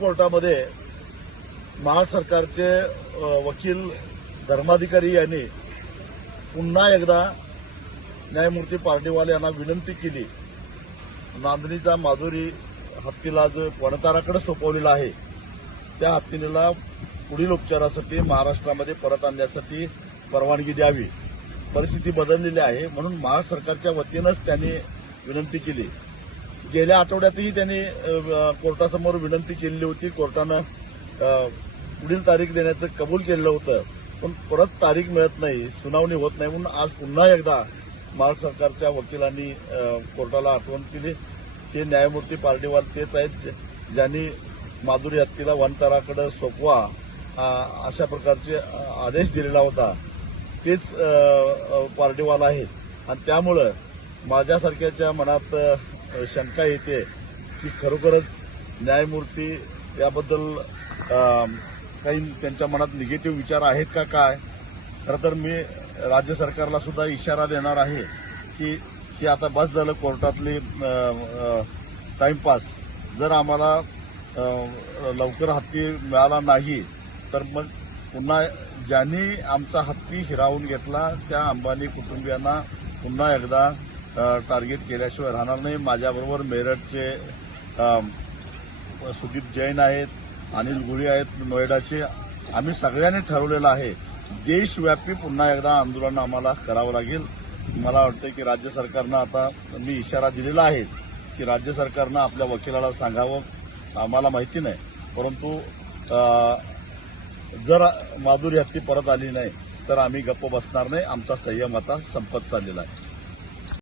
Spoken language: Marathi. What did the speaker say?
कोर्टामध्ये महाराष्ट्र सरकारचे वकील धर्माधिकारी यांनी पुन्हा एकदा न्यायमूर्ती पार्टीवाले यांना विनंती केली. नांदणीचा माधुरी हत्तीला जो वणताराकडे सोपवलेला आहे त्या हत्तीला पुढील उपचारासाठी महाराष्ट्रामध्ये परत आणण्यासाठी परवानगी द्यावी. परिस्थिती बदललेली आहे म्हणून महाराष्ट्र सरकारच्या वतीनंच त्यांनी विनंती केली. गेल्या आठवड्यातही त्यांनी कोर्टासमोर विनंती केलेली होती. कोर्टानं पुढील तारीख देण्याचं कबूल केलेलं होतं. पण परत तारीख मिळत नाही सुनावणी होत नाही. म्हणून आज पुन्हा एकदा महाराष्ट्र सरकारच्या वकिलांनी कोर्टाला आठवण केली. हे न्यायमूर्ती पार्टीवाल तेच आहेत ज्यांनी माधुरी हत्तीला वनतराकडे सोपवा अशा प्रकारचे आदेश दिलेला होता. तेच अ, पार्टीवाल आहेत. आणि त्यामुळं माझ्यासारख्याच्या मनात शंका येते की खरोखरच न्यायमूर्ती याबद्दल काही त्यांच्या मनात निगेटिव्ह विचार आहेत का काय? खरं तर मी राज्य सरकारला सुद्धा इशारा देणार आहे की की आता बस झालं कोर्टातली टाइमपास. जर आम्हाला लवकर हत्ती मिळाला नाही तर मग पुन्हा ज्यांनी आमचा हत्ती हिरावून घेतला त्या अंबानी कुटुंबियांना पुन्हा एकदा टार्गेट केल्याशिवाय राहणार नाही. माझ्याबरोबर मेरठचे सुदीप जैन आहेत अनिल गुळी आहेत नोएडाचे. आम्ही सगळ्यांनी ठरवलेलं आहे देशव्यापी पुन्हा एकदा आंदोलन आम्हाला करावं लागेल. मला वाटतं की राज्य सरकारनं आता मी इशारा दिलेला आहे की राज्य सरकारनं आपल्या वकिलाला सांगावं. आम्हाला माहिती नाही परंतु जर माधुरी हत्ती परत आली नाही तर आम्ही गप्प बसणार नाही. आमचा संयम आता संपत चाललेला आहे.